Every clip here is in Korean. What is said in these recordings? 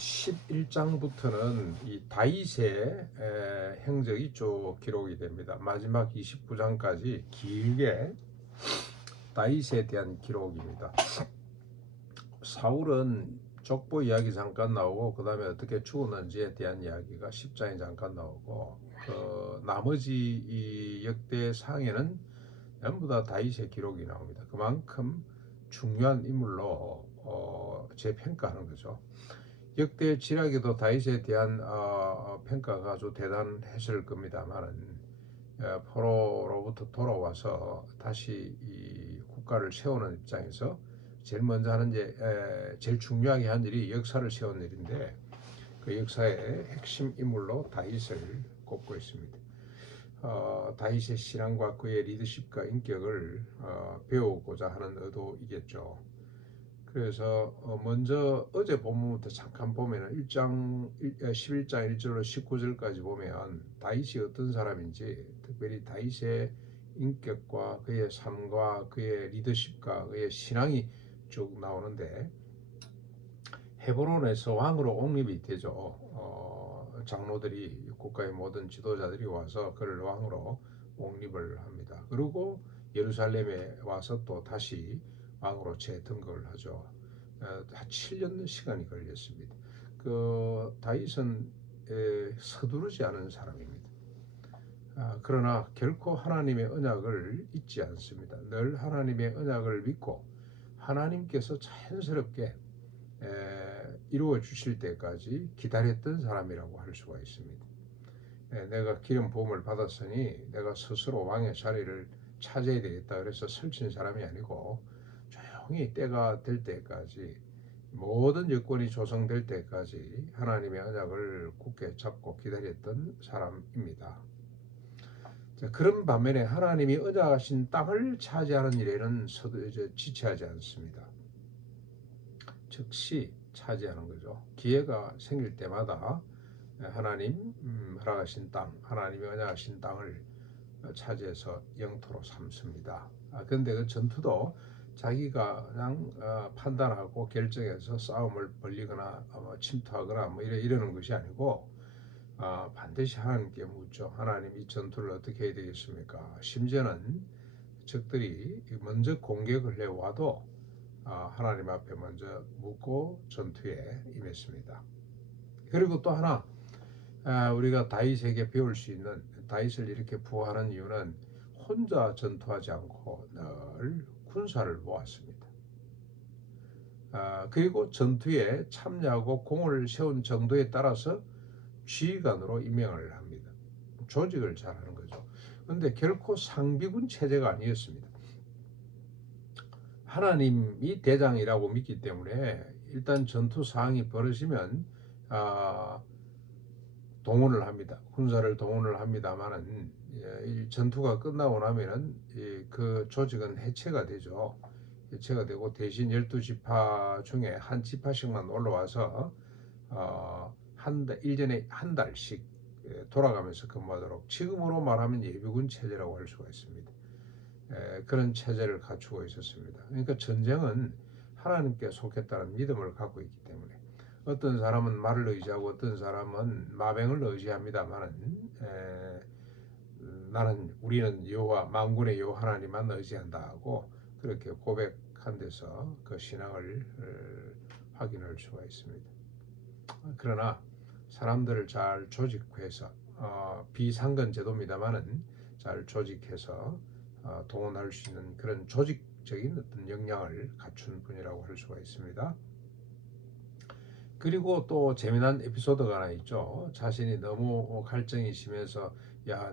11장부터는 이 다윗의 행적이 쭉 기록이 됩니다. 마지막 29장까지 길게 다윗에 대한 기록입니다. 사울은 족보 이야기 잠깐 나오고 그 다음에 어떻게 죽었는지에 대한 이야기가 10장에 잠깐 나오고 나머지 이 역대상에는 전부 다 다윗의 기록이 나옵니다. 그만큼 중요한 인물로 재평가하는 거죠. 역대 지략에도 다윗에 대한 평가가 아주 대단했을 겁니다만은 포로로부터 돌아와서 다시 이 국가를 세우는 입장에서 제일 먼저 하는 제일 중요하게 한 일이 역사를 세우는 일인데 그 역사의 핵심 인물로 다윗을 꼽고 있습니다. 다윗의 신앙과 그의 리더십과 인격을 배우고자 하는 의도이겠죠. 그래서 먼저 어제 본문부터 잠깐 보면 11장 1절로 19절까지 보면 다윗이 어떤 사람인지, 특별히 다윗의 인격과 그의 삶과 그의 리더십과 그의 신앙이 쭉 나오는데, 헤브론에서 왕으로 옹립이 되죠. 장로들이, 국가의 모든 지도자들이 와서 그를 왕으로 옹립을 합니다. 그리고 예루살렘에 와서 또 다시 왕으로 재등극을 하죠. 한 7년 시간이 걸렸습니다. 다윗은 서두르지 않은 사람입니다. 그러나 결코 하나님의 언약을 잊지 않습니다. 늘 하나님의 언약을 믿고 하나님께서 자연스럽게 이루어 주실 때까지 기다렸던 사람이라고 할 수가 있습니다. 내가 기름 부음을 받았으니 내가 스스로 왕의 자리를 차지해야 되겠다 그래서 설친 사람이 아니고 조용히 때가 될 때까지, 모든 여건이 조성될 때까지 하나님의 언약을 굳게 잡고 기다렸던 사람입니다. 그런 반면에 하나님이 언약하신 땅을 차지하는 일에는 지체하지 않습니다. 즉시 차지하는 거죠. 기회가 생길 때마다 하나님 허락하신 땅, 하나님이 언약하신 땅을 차지해서 영토로 삼습니다. 그런데 그 전투도 자기가 그냥 판단하고 결정해서 싸움을 벌리거나 침투하거나 이러는 것이 아니고 반드시 하나님께 묻죠. 하나님, 이 전투를 어떻게 해야 되겠습니까? 심지어는 적들이 먼저 공격을 해와도 하나님 앞에 먼저 묻고 전투에 임했습니다. 그리고 또 하나 우리가 다윗에게 배울 수 있는, 다윗을 이렇게 부하는 이유는 혼자 전투하지 않고 늘 군사를 모았습니다. 그리고 전투에 참여하고 공을 세운 정도에 따라서 지휘관으로 임명을 합니다. 조직을 잘하는 거죠. 그런데 결코 상비군 체제가 아니었습니다. 하나님이 대장이라고 믿기 때문에 일단 전투 상황이 벌어지면 동원을 합니다. 군사를 동원을 합니다만은 전투가 끝나고 나면은 그 조직은 해체가 되죠. 해체가 되고 대신 12지파 중에 한 지파씩만 올라와서 1년에 한 달씩 돌아가면서 근무하도록, 지금으로 말하면 예비군 체제라고 할 수가 있습니다. 그런 체제를 갖추고 있었습니다. 그러니까 전쟁은 하나님께 속했다는 믿음을 갖고 있기 때문에 어떤 사람은 말을 의지하고 어떤 사람은 마병을 의지합니다만은 우리는 여호와, 만군의 여호와 하나님만 의지한다 하고 그렇게 고백한 데서 그 신앙을 확인할 수가 있습니다. 그러나 사람들을 잘 조직해서 비상근 제도입니다만은 잘 조직해서 동원할 수 있는 그런 조직적인 어떤 역량을 갖춘 분이라고 할 수가 있습니다. 그리고 또 재미난 에피소드가 하나 있죠. 자신이 너무 갈증이 심해서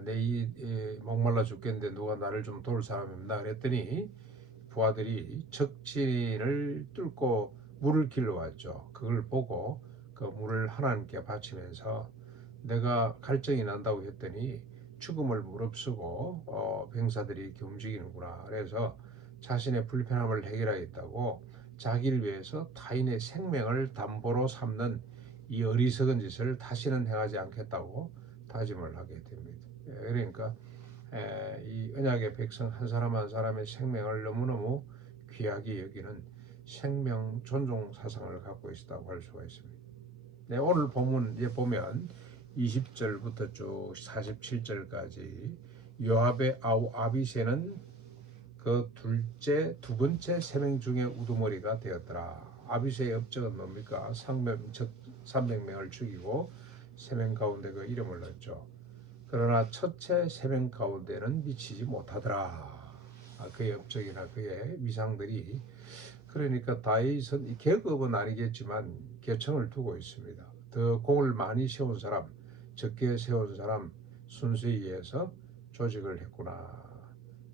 내 목말라 죽겠는데 누가 나를 좀 도울 사람이 없나 그랬더니 부하들이 적진을 뚫고 물을 길러왔죠. 그걸 보고 그 물을 하나님께 바치면서 내가 갈증이 난다고 했더니 죽음을 무릅쓰고 병사들이 이렇게 움직이는구나. 그래서 자신의 불편함을 해결하겠다고 자기를 위해서 타인의 생명을 담보로 삼는 이 어리석은 짓을 다시는 행하지 않겠다고 다짐을 하게 됩니다. 그러니까 이 언약의 백성 한 사람 한 사람의 생명을 너무너무 귀하게 여기는 생명 존중 사상을 갖고 있었다고 할 수가 있습니다. 네, 오늘 본문에 보면 20절부터 쭉 47절까지 요압의 아우 아비새는 그 두 번째 세명 중에 우두머리가 되었더라. 아비새의 업적은 뭡니까? 300명을 죽이고 세명 가운데 그 이름을 넣었죠. 그러나 첫째 세명 가운데는 미치지 못하더라. 그의 업적이나 그의 위상들이, 그러니까 다윗은 계급은 아니겠지만 계층을 두고 있습니다. 더 공을 많이 세운 사람, 적게 세운 사람 순서에 의해서 조직을 했구나.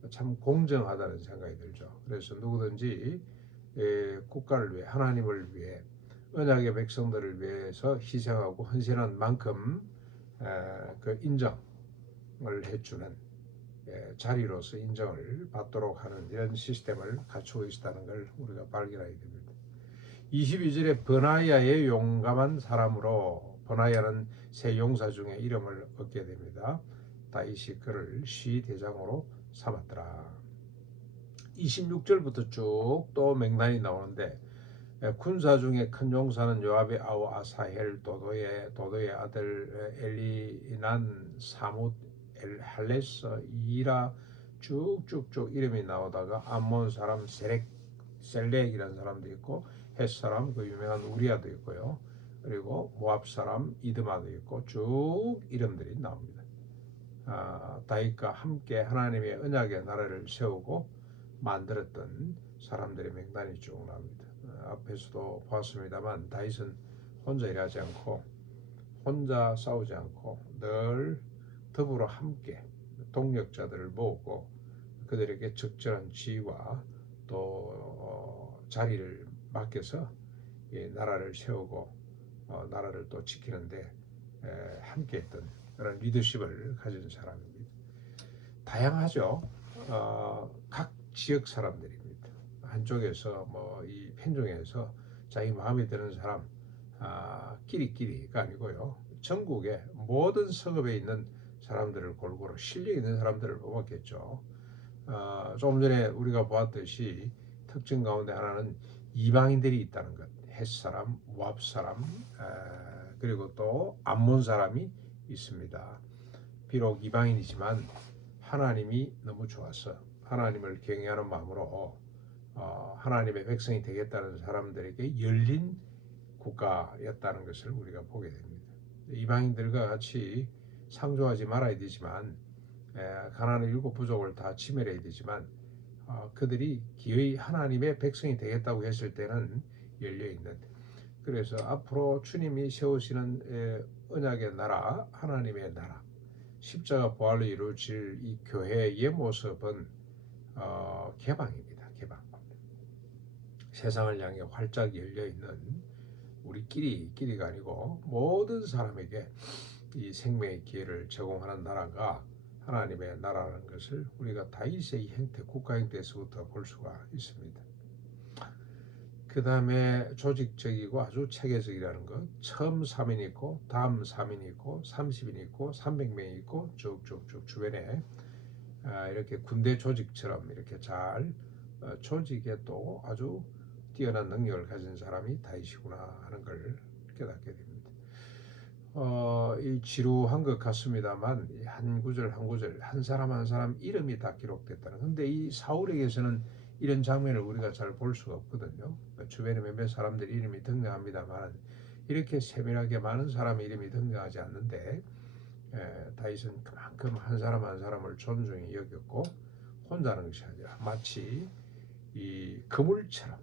참 공정하다는 생각이 들죠. 그래서 누구든지 국가를 위해, 하나님을 위해, 언약의 백성들을 위해서 희생하고 헌신한 만큼 그 인정을 해주는 자리로서 인정을 받도록 하는 이런 시스템을 갖추고 있다는 걸 우리가 발견하게 됩니다. 22절에 버나야의 용감한 사람으로, 버나야는 세 용사 중에 이름을 얻게 됩니다. 다윗이 그를 시대장으로 삼았더라. 26절부터 쭉 또 맹단이 나오는데, 군사 중에 큰 용사는 요압의 아우 아사헬, 도도의 아들 엘리난, 사뭇, 할레스, 이라, 쭉쭉쭉 이름이 나오다가 암몬 사람 셀렉이라는 사람도 있고, 헷 사람 그 유명한 우리아도 있고요. 그리고 모압 사람 이드마도 있고 쭉 이름들이 나옵니다. 다윗과 함께 하나님의 언약의 나라를 세우고 만들었던 사람들의 명단이 쭉 나옵니다. 앞에서도 보았습니다만 다윗은 혼자 일하지 않고 혼자 싸우지 않고 늘 더불어 함께 동력자들을 모으고 그들에게 적절한 지위와 또 자리를 맡겨서 이 나라를 세우고 나라를 또 지키는데 함께했던 그런 리더십을 가진 사람입니다. 다양하죠. 각 지역 사람들입니다. 한쪽에서 이 편중에서 자기 마음에 드는 사람 끼리끼리가 아니고요. 전국의 모든 성읍에 있는 사람들을 골고루 실력 있는 사람들을 뽑았겠죠. 조금 전에 우리가 보았듯이 특징 가운데 하나는 이방인들이 있다는 것. 헷 사람, 모압 사람, 그리고 또 암몬 사람이 있습니다. 비록 이방인이지만 하나님이 너무 좋아서 하나님을 경외하는 마음으로 하나님의 백성이 되겠다는 사람들에게 열린 국가였다는 것을 우리가 보게 됩니다. 이방인들과 같이 상조하지 말아야 되지만, 가나안의 7 부족을 다 치멸해야 되지만, 그들이 기어이 하나님의 백성이 되겠다고 했을 때는 열려있는, 그래서 앞으로 주님이 세우시는 언약의 나라, 하나님의 나라, 십자가 부활로 이루어질 이 교회의 모습은 개방입니다. 개방. 세상을 향해 활짝 열려있는 우리끼리가 아니고 모든 사람에게 이 생명의 기회를 제공하는 나라가 하나님의 나라라는 것을 우리가 다윗의 형태, 국가 형태에서부터 볼 수가 있습니다. 그 다음에 조직적이고 아주 체계적이라는 것, 처음 3인 있고 다음 3인 있고 30인 있고 300명이 있고 쭉쭉쭉 주변에 이렇게 군대 조직처럼 이렇게 잘 조직에 또 아주 뛰어난 능력을 가진 사람이 다윗이구나 하는 걸 깨닫게 됩니다. 이 지루한 것 같습니다만 한 구절 한 구절 한 사람 한 사람 이름이 다 기록됐다는. 근데 이 사울에게서는 이런 장면을 우리가 잘 볼 수가 없거든요. 주변에 몇몇 사람들 이름이 등장합니다만 이렇게 세밀하게 많은 사람의 이름이 등장하지 않는데, 다윗은 그만큼 한 사람 한 사람을 존중히 여겼고 혼자는 것이 아니라 마치 이 그물처럼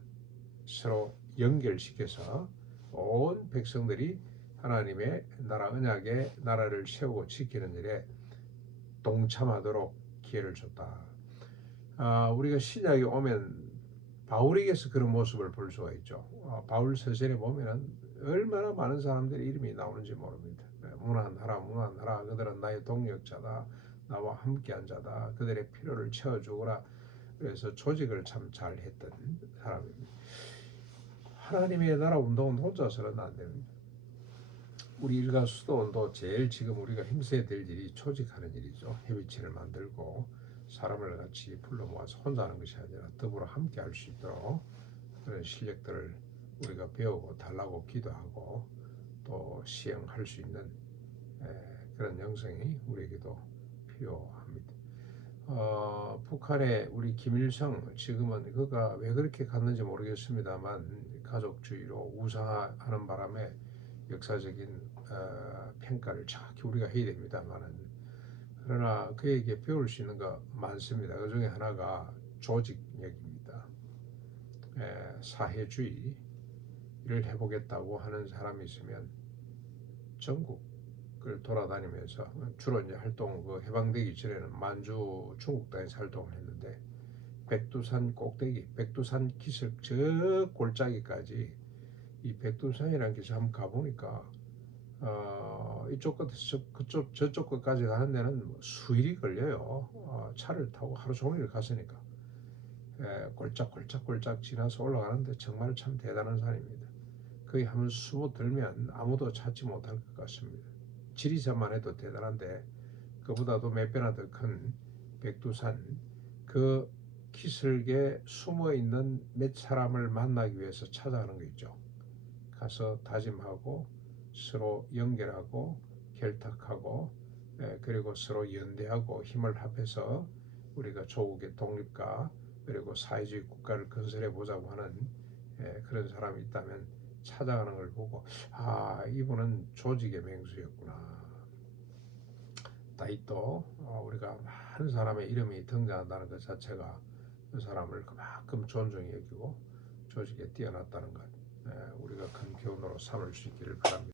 서로 연결시켜서 온 백성들이 하나님의 나라 언약의 나라를 세우고 지키는 일에 동참하도록 기회를 줬다. 우리가 신약에 오면 바울에게서 그런 모습을 볼 수가 있죠. 바울 서신에 보면 얼마나 많은 사람들의 이름이 나오는지 모릅니다. 무난하라. 그들은 나의 동력자다. 나와 함께한 자다. 그들의 필요를 채워주거라. 그래서 조직을 참 잘했던 사람입니다. 하나님의 나라 운동은 혼자서는 안 됩니다. 우리 일가 수도원도 제일 지금 우리가 힘써야 될 일이 조직하는 일이죠. 협의체를 만들고 사람을 같이 불러 모아서 혼자 하는 것이 아니라 더불어 함께 할 수 있도록 그런 실력들을 우리가 배우고 달라고 기도하고 또 시행할 수 있는 그런 영성이 우리에게도 필요합니다. 북한의 우리 김일성 지금은 그가 왜 그렇게 갔는지 모르겠습니다만 가족주의로 우상화하는 바람에 역사적인 평가를 정확히 우리가 해야 됩니다만은 그러나 그에게 배울 수 있는 거 많습니다. 그 중에 하나가 조직력입니다. 사회주의를 해보겠다고 하는 사람이 있으면 전국을 돌아다니면서 주로 이제 활동 해방되기 전에는 만주 중국 땅에서 활동을 했는데 백두산 꼭대기, 백두산 기슭 저 골짜기까지 이 백두산이라는 곳에 한번 가보니까 이쪽 끝에서 그쪽 저쪽 끝까지 가는 데는 수일이 걸려요. 차를 타고 하루 종일 갔으니까 골짝골짝 지나서 올라가는데 정말 참 대단한 산입니다. 거기 한번 숨어 들면 아무도 찾지 못할 것 같습니다. 지리산만 해도 대단한데 그보다도 몇 배나 더 큰 백두산 그 기슭에 숨어 있는 몇 사람을 만나기 위해서 찾아가는 거 있죠. 가서 다짐하고 서로 연결하고 결탁하고 그리고 서로 연대하고 힘을 합해서 우리가 조국의 독립과 그리고 사회주의 국가를 건설해 보자고 하는 그런 사람이 있다면 찾아가는 걸 보고 이분은 조직의 맹수였구나. 다이또 우리가 많은 사람의 이름이 등장한다는 것 자체가 그 사람을 그만큼 존중히 여기고 조직에 뛰어났다는 것 우리가 큰 교훈으로 삼을 수 있기를 바랍니다.